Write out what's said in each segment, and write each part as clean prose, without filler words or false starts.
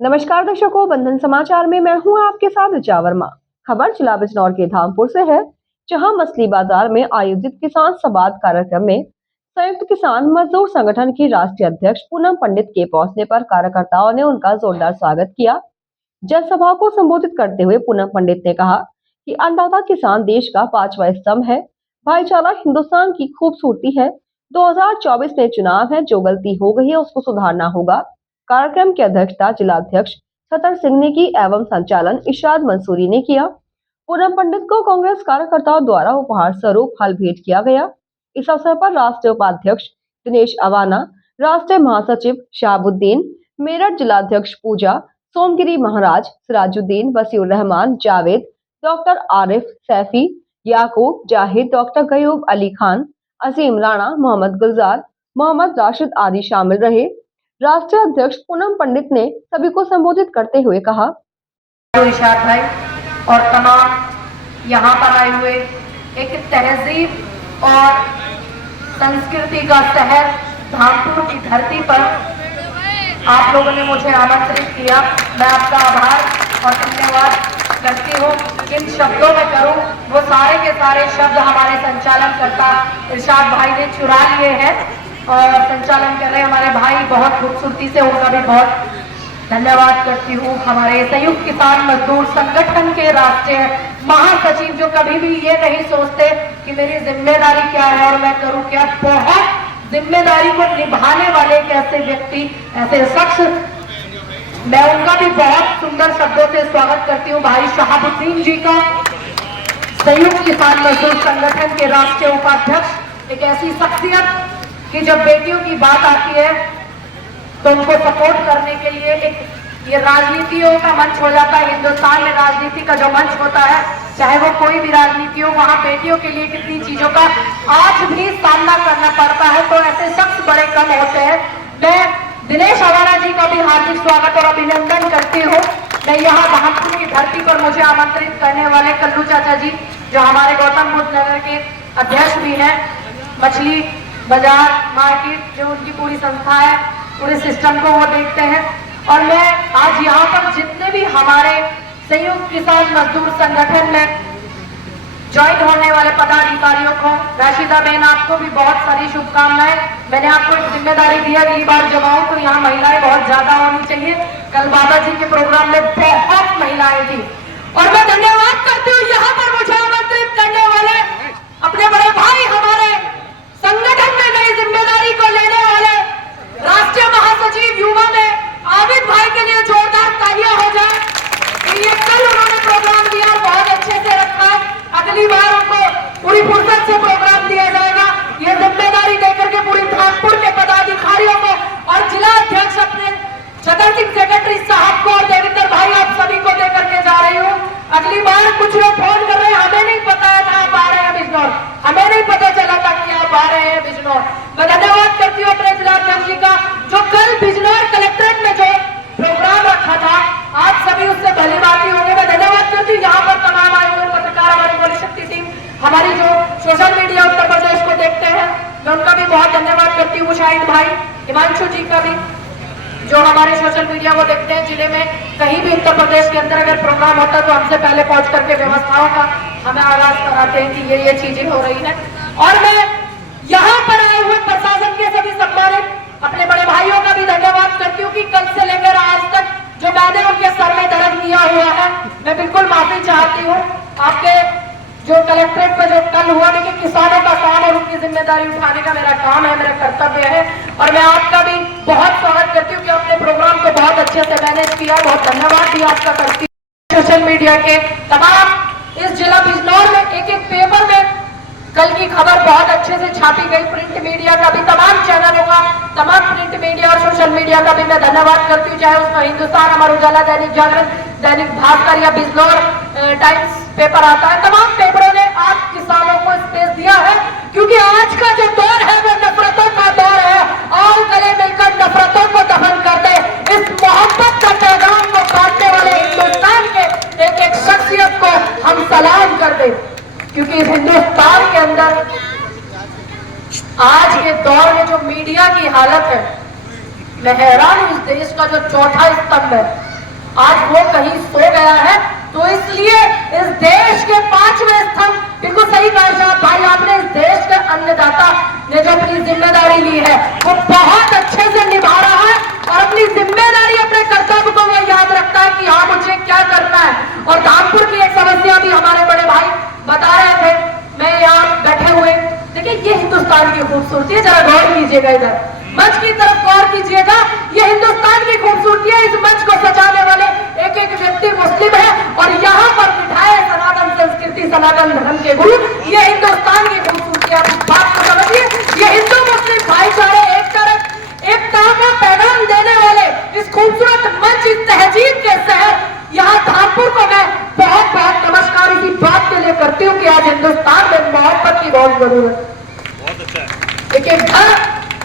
नमस्कार दर्शकों, बंधन समाचार में मैं हूं आपके साथ ऋचा वर्मा। खबर जिला बिजनौर के धामपुर से है, जहां मछली बाजार में आयोजित किसान संवाद कार्यक्रम में संयुक्त किसान मजदूर संगठन की राष्ट्रीय अध्यक्ष पूनम पंडित के पहुंचने पर कार्यकर्ताओं ने उनका जोरदार स्वागत किया। जनसभा को संबोधित करते हुए पूनम पंडित ने कहा कि अन्नदाता किसान देश का 5वां स्तंभ है, भाईचारा हिंदुस्तान की खूबसूरती है। 2024 में चुनाव है, जो गलती हो गई है उसको सुधारना होगा। कार्यक्रम की अध्यक्षता जिला अध्यक्ष छतर सिंह ने की एवं संचालन इशराद मंसूरी ने किया। पूनम पंडित को कांग्रेस कार्यकर्ताओं द्वारा उपहार स्वरूप फल भेंट किया गया। इस अवसर पर राष्ट्रीय उपाध्यक्ष दिनेश अवाना, राष्ट्रीय महासचिव शाहबुद्दीन, मेरठ जिलाध्यक्ष पूजा, सोमगिरी महाराज, सिराजुद्दीन, वसीउर रहमान, जावेद, डॉक्टर आरिफ, सैफी, याकूब, जाहिद, डॉक्टर गयूब अली खान, अजीम राणा, मोहम्मद गुलजार, मोहम्मद राशिद आदि शामिल रहे। राष्ट्रीय अध्यक्ष पूनम पंडित ने सभी को संबोधित करते हुए कहा, इरशाद भाई और तमाम यहाँ पर आए हुए एक तहजीब और संस्कृति का शहर धामपुर की धरती पर आप लोगों ने मुझे आमंत्रित किया। मैं आपका आभार और धन्यवाद करती हूँ। इन शब्दों में करूँ वो सारे के सारे शब्द हमारे संचालन करता इरशाद भाई ने चुरा लिए हैं और संचालन कर रहे हमारे भाई बहुत खूबसूरती से, उनका भी बहुत धन्यवाद करती हूँ। हमारे संयुक्त किसान मजदूर संगठन के राष्ट्रीय महासचिव जो कभी भी ये नहीं सोचते कि मेरी जिम्मेदारी क्या है और मैं करूँ क्या, बहुत जिम्मेदारी को निभाने वाले एक ऐसे व्यक्ति, ऐसे शख्स, मैं उनका भी बहुत सुंदर शब्दों से स्वागत करती हूँ। भाई शाहबुद्दीन जी का, संयुक्त किसान मजदूर संगठन के राष्ट्रीय उपाध्यक्ष, एक ऐसी शख्सियत कि जब बेटियों की बात आती है तो उनको सपोर्ट करने के लिए एक ये राजनीतियों का मंच हो जाता है। हिंदुस्तान में राजनीति का जो मंच होता है, चाहे वो कोई भी राजनीति हो, वहाँ बेटियों के लिए कितनी चीजों का आज भी सामना करना पड़ता है, तो ऐसे शख्स बड़े कम होते हैं। मैं दिनेश अवाना जी का भी हार्दिक स्वागत और अभिनंदन करती हूँ। मैं यहाँ धामपुर की धरती पर मुझे आमंत्रित करने वाले कल्लू चाचा जी, जो हमारे गौतम बुद्ध नगर के अध्यक्ष भी हैं, मछली बाजार मार्केट जो उनकी पूरी संस्था है, पूरे सिस्टम को वो देखते हैं। और मैं आज यहाँ पर जितने भी हमारे संयुक्त किसान मजदूर संगठन में ज्वाइन होने वाले पदाधिकारियों को, राशिदा बहन आपको भी बहुत सारी शुभकामनाएं। मैंने आपको एक जिम्मेदारी दी, अगली बार जब आऊं तो यहाँ महिलाएं बहुत ज्यादा होनी चाहिए। कल बाबा जी के प्रोग्राम में बहुत महिलाएं थी और मैं धन्यवाद करती हूँ यहाँ पर मुझे आमंत्रित करने वाले अपने बड़े भाई, हमारे संगठन में नई जिम्मेदारी को लेने वाले राष्ट्रीय महासचिव युवा में आबिद भाई के लिए जोरदार तालियां हो जाए। ये कल उन्होंने प्रोग्राम दिया, बहुत अच्छे से रखा है। अगली बार उनको पूरी फुर्सत से प्रोग्राम दिया जाएगा। ये जिम्मेदारी देकर के पूरी धामपुर के पदाधिकारियों को और जिला अध्यक्ष अपने छतर सिंह सेक्रेटरी साहब को और देवेंद्र भाई आप सभी को देकर के जा रही हूँ। अगली बार कुछ लोग फोन कर रहे हैं, हमें नहीं पता है ना आप आ रहे हैं बिजनौर, हमें नहीं पता चला था कि आप आ रहे हैं बिजनौर। मैं धन्यवाद करती हूँ अपने जिला अध्यक्ष जी का, जो कल बिजनौर कलेक्ट्रेट में जो प्रोग्राम रखा था, आप सभी उससे भली बाती होंगे। मैं धन्यवाद करती हूँ यहाँ पर तमाम आए हुए पत्रकार, हमारी बड़ी शक्ति टीम, हमारी जो सोशल मीडिया उत्तर प्रदेश को देखते हैं, मैं उनका भी बहुत धन्यवाद करती हूँ। शाहिद भाई, हिमांशु जी का भी, जो हमारे सोशल मीडिया को देखते हैं। जिले में कहीं भी उत्तर प्रदेश के अंदर अगर प्रोग्राम होता है तो हमसे पहले पहुंच करके व्यवस्थाओं का हमें आगाज कराते हैं कि ये चीजें हो रही है। और मैं यहाँ पर आए हुए प्रशासन के सभी सम्मानित अपने बड़े भाइयों का भी धन्यवाद करती हूँ कि कल से लेकर आज तक जो मैंने उनके सर में दर्द दिया हुआ है, मैं बिल्कुल माफी चाहती हूँ। आपके जो कलेक्ट्रेट में जो कल हुआ, देखिए किसानों का काम और उनकी जिम्मेदारी उठाने का मेरा काम है, मेरा कर्तव्य है। और मैं आपका भी बहुत स्वागत करती हूँ कि आपने प्रोग्राम को बहुत अच्छे से मैनेज किया, बहुत धन्यवाद भी आपका करती हूँ। सोशल मीडिया के तमाम इस जिला बिजनौर में एक एक पेपर में कल की खबर बहुत अच्छे से छापी गई। प्रिंट मीडिया का भी, तमाम चैनलों का, तमाम प्रिंट मीडिया और सोशल मीडिया का भी मैं धन्यवाद करती हूँ। चाहे उसमें हिंदुस्तान, अमर उजाला, दैनिक जागरण, दैनिक भास्कर या बिजनौर टाइम्स पेपर आता है, तमाम पेपरों ने आप किसानों को स्पेस दिया है, क्योंकि आज का जो दौर है वो नफरतों का दौर है। और गले मिलकर नफरतों को दफन कर दे, इस मोहब्बत का पैगाम को काटने वाले हिंदुस्तान के एक एक शख्सियत को हम सलाम कर दे, क्योंकि हिंदुस्तान के अंदर आज के दौर में जो मीडिया की हालत है, मैं हैरान हूं, इस देश का जो चौथा स्तंभ है आज वो कहीं सो गया है। तो इसलिए इस देश के 5वें स्तंभ, बिल्कुल सही कहा साहब भाई आपने, इस देश के अन्नदाता ने जो अपनी जिम्मेदारी ली है वो बहुत अच्छे से निभा रहा है और अपनी जिम्मेदारी, अपने कर्तव्य को वो याद रखता है कि हाँ मुझे क्या करना है। और धामपुर की एक समस्या भी हमारे बड़े भाई बता रहे थे, मैं यहाँ बैठे हुए, देखिए ये हिंदुस्तान की खूबसूरती है, जरा गौर कीजिएगा, इधर मंच की तरफ गौर कीजिएगा, ये हिंदुस्तान की खूबसूरती है। इस मंच को सजाने वाले एक एक व्यक्ति मुस्लिम है और यहाँ पर बिठाए सनातन संस्कृति सनातन धर्म के गुरु, ये हिंदुस्तान की खूबसूरती है। आप बात को समझिए, ये हिंदू मुस्लिम भाईचारे एकता का पैगाम देने वाले इस खूबसूरत मंच, इस तहजीब के शहर यहाँ धामपुर को मैं बहुत बहुत नमस्कार इसी बात के लिए करती हूँ कि आज हिंदुस्तान में मोहब्बत की बहुत जरूरत है। बहुत अच्छा है। एक एक घर,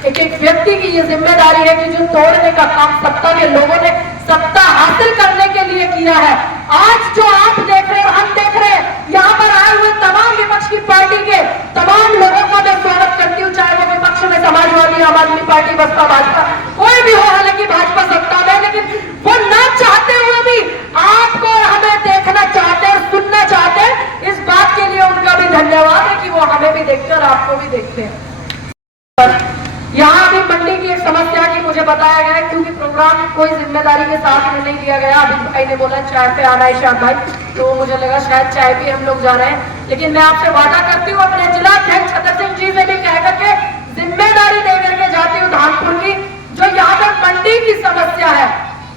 एक एक व्यक्ति की ये जिम्मेदारी है कि जो तोड़ने का काम सत्ता के लोगों ने सत्ता हासिल करने के लिए किया है। आज जो आप देख रहे हैं, हम देख रहे हैं, यहाँ पर आए हुए तमाम विपक्ष की पार्टी के तमाम लोगों का मैं स्वागत करती हूँ, चाहे वो विपक्ष में समाजवादी, आम आदमी पार्टी, बसपा, भाजपा, कोई भी हो। हालांकि भाजपा सत्ता में, लेकिन वो न चाहते हुए भी आपको और हमें देखना चाहते हैं, सुनना चाहते हैं। इस बात के लिए उनका भी धन्यवाद है कि वो हमें भी देखते हैं और आपको भी देखते हैं। यहाँ अभी मंडी की एक समस्या की मुझे बताया गया, क्योंकि प्रोग्राम कोई जिम्मेदारी के साथ में नहीं लिया गया। अभी भाई ने बोला चाय पे आना है श्याम भाई, तो मुझे लगा शायद चाय पे हम लोग जा रहे हैं, लेकिन मैं आपसे वादा करती हूँ अपने जिला अध्यक्ष छतर सिंह जी से भी कह करके जिम्मेदारी दे करके जाती हूँ धामपुर की। जो यहाँ पर मंडी की समस्या है,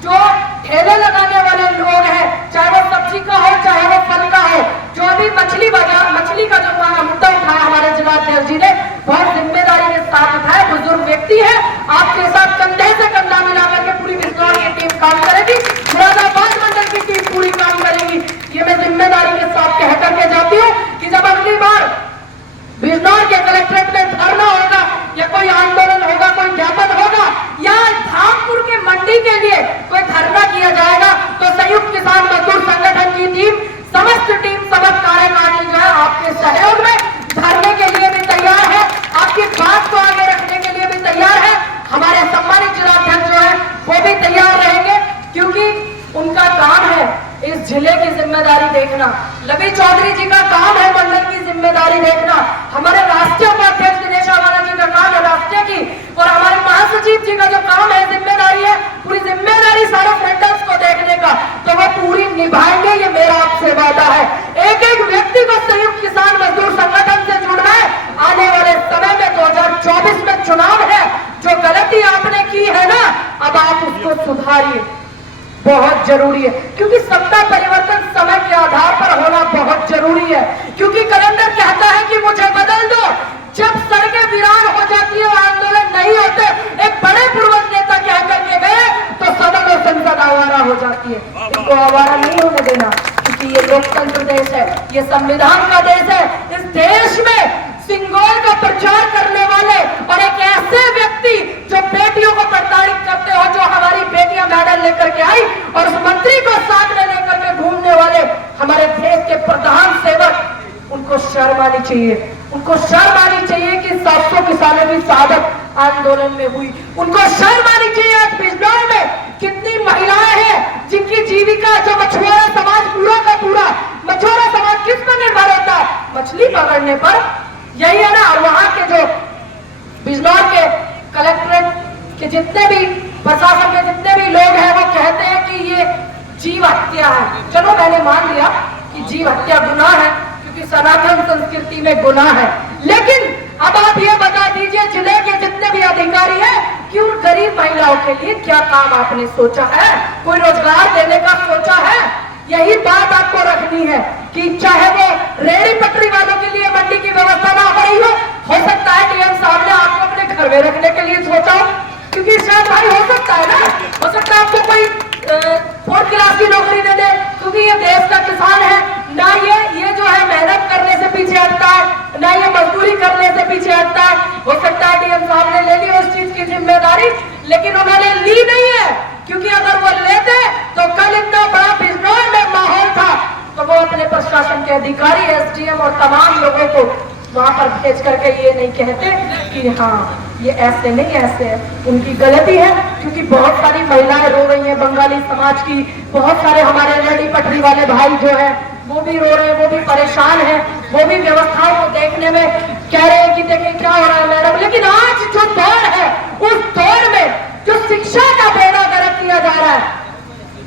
जो ठेले लगाने वाले लोग हैं, चाहे वो सब्जी का हो चाहे वो फल का हो, जो अभी मछली का जो मुद्दा उठाया हमारे जिला अध्यक्ष जी ने, बहुत जिम्मेदारी के साथ उठाया। बुजुर्ग व्यक्ति है, आपके साथ कंधे से कंधा मिलाकर के पूरी बिजनौर की टीम काम करेगी, मुरादाबाद मंडल की टीम पूरी काम करेगी। ये मैं जिम्मेदारी के साथ कह करके जाती हूँ कि जब अगली बार बिजनौर के कलेक्ट्रेट में धरना होगा या कोई आंदोलन होगा, कोई ज्ञापन होगा या धामपुर के मंडी के लिए कोई धरना किया जाएगा, तो संयुक्त किसान मजदूर संगठन की टीम, समस्त टीम, समस्त कार्यकारिणी जो है आपके सहयोग में धरने के लिए भी तैयार है, आपकी बात को आगे रखने के लिए भी तैयार है। हमारे सम्मानित जिलाध्यक्ष जो है वो भी तैयार रहेंगे, क्योंकि उनका काम है इस जिले की जिम्मेदारी देखना। लवी चौधरी जी का काम है मंडल की जिम्मेदारी देखना। हमारे राष्ट्रीय उपाध्यक्ष दिनेश आवारा जी का काम है राष्ट्रीय की, और हमारे महासचिव जी का जो काम है, जिम्मेदारी है, पूरी जिम्मेदारी सारे फ्रंटल्स को देखने का, तो वो पूरी निभाएंगे, ये मेरा आपसे वादा है। एक एक व्यक्ति को संयुक्त किसान मजदूर संगठन से जुड़ना है। आने वाले समय में 2024 में चुनाव है, जो गलती आपने की है ना, अब आप उसको सुधारिए, बहुत जरूरी है, क्योंकि सत्ता परिवर्तन समय के आधार पर होना बहुत जरूरी है। क्योंकि कैलेंडर कहता है कि मुझे बदल दो, जब सड़कें वीरान हो जाती है, आंदोलन नहीं होते, एक बड़े पूर्वज नेता कह करके गए, तो सदन और संसद आवारा हो जाती है। इसको आवारा नहीं होने देना, क्योंकि ये लोकतंत्र देश है, ये संविधान का देश है। इस देश में सिंगोल का प्रचार करने वाले और एक ऐसे व्यक्ति जो बेटियों को प्रताड़ित करते हो, जो हमारी बेटियां मेडल लेकर के आई और उस मंत्री को साथ में लेकर के घूमने वाले हमारे देश के प्रधान सेवक, उनको शर्म आनी चाहिए। उनको शर्म आनी चाहिए कि 700 किसानों की शहादत आंदोलन में हुई। उनको शर्म आनी चाहिए आज बिजनौर में कितनी महिलाएं हैं जिनकी जीविका, जो मछुआरा समाज पूरा का पूरा, मछुआरा समाज किस पर निर्भर होता है? मछली पकड़ने पर। यही है ना, और वहां के जो बिजनौर के कलेक्ट्रेट के जितने भी प्रशासन के जितने भी लोग हैं, वो कहते हैं कि ये जीव हत्या है। चलो मैंने मान लिया कि जीव हत्या गुनाह है, क्योंकि सनातन संस्कृति में गुनाह है, लेकिन अब आप ये बता दीजिए जिले के जितने भी अधिकारी हैं कि उन गरीब महिलाओं के लिए क्या काम आपने सोचा है? कोई रोजगार देने का सोचा है? यही बात आपको रखनी है कि चाहे वो रेहड़ी पटरी वालों के लिए मंडी की व्यवस्था ना हो रही हो सकता है डीएम साहब ने आपको अपने घर में रखने के लिए सोचा हो, क्योंकि शायद भाई हो सकता है ना, हो सकता है आपको कोई 4th क्लास की नौकरी दे दे, क्योंकि ये देश का किसान है ना, ये जो है मेहनत करने से पीछे हटता है ना, ये मजदूरी करने से पीछे हटता है। हो सकता है डीएम साहब ने ले ली उस चीज की जिम्मेदारी, लेकिन उन्होंने ली नहीं है, क्योंकि अगर वो लेते तो कल इतना बड़ा बिजनौर में माहौल था, तो वो अपने प्रशासन के अधिकारी, एसडीएम और तमाम लोगों को वहां पर भेज करके ये नहीं कहते कि हाँ ये ऐसे नहीं, ऐसे है, उनकी गलती है, क्योंकि बहुत सारी महिलाएं रो रही हैं, बंगाली समाज की, बहुत सारे हमारे लड़ी पटरी वाले भाई जो है वो भी रो रहे हैं, वो भी परेशान हैं, वो भी व्यवस्थाओं को देखने में कह रहे हैं कि देखिए क्या हो रहा है मैडम। लेकिन आज जो दौर है, उस दौर में जो शिक्षा का बेड़ा गर्क किया जा रहा है,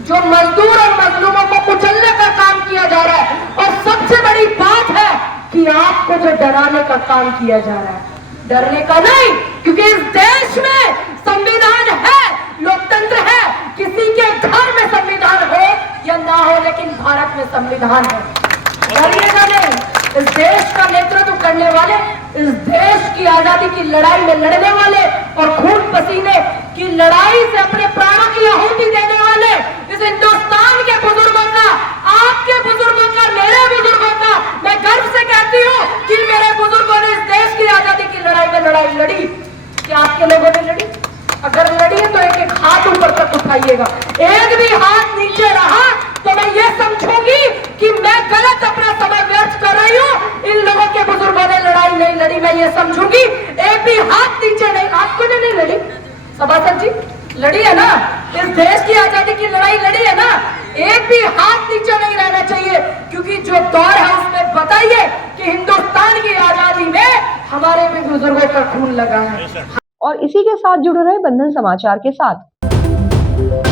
जो मजदूर और मजलूमों को कुचलने का काम किया जा रहा है, और सबसे बड़ी बात है कि आपको जो डराने का काम किया जा रहा है, डरने का नहीं, क्योंकि इस देश में संविधान है, लोकतंत्र है, किसी के घर में संविधान हो या ना हो, लेकिन भारत में संविधान है। डरिएगा नहीं। इस देश का नेतृत्व करने वाले, इस देश की आजादी की लड़ाई में लड़ने वाले और खून पसीने की लड़ाई से अपने प्राणों की आहुति देने वाले इस हिंदुस्तान के बुजुर्गों का, आपके बुजुर्गों का, मेरे बुजुर्गों का, मैं गर्व से कहती हूँ कि मेरे बुजुर्गों ने इस देश की आजादी की लड़ाई में लड़ाई लड़ी। क्या आपके लोगों ने लड़ी? अगर लड़ी है तो एक एक हाथ ऊपर तक उठाइएगा। एक भी हाथ नीचे रहा तो मैं ये समझूंगी कि मैं गलत अपना समय व्यर्थ कर रही हूँ। इन लोगों के बुजुर्गों ने लड़ाई नहीं लड़ी, मैं ये समझूंगी। एक भी हाथ नीचे नहीं, आपको नहीं लड़ी सभासद जी, लड़ी है ना, इस देश की आजादी की लड़ाई लड़ी है ना, एक भी हाथ नीचे नहीं रहना चाहिए, क्योंकि जो दौर है उसमें बताइए कि हिंदुस्तान की आजादी में हमारे भी बुजुर्गों का खून लगा है। और इसी के साथ जुड़े रहे बंधन समाचार के साथ।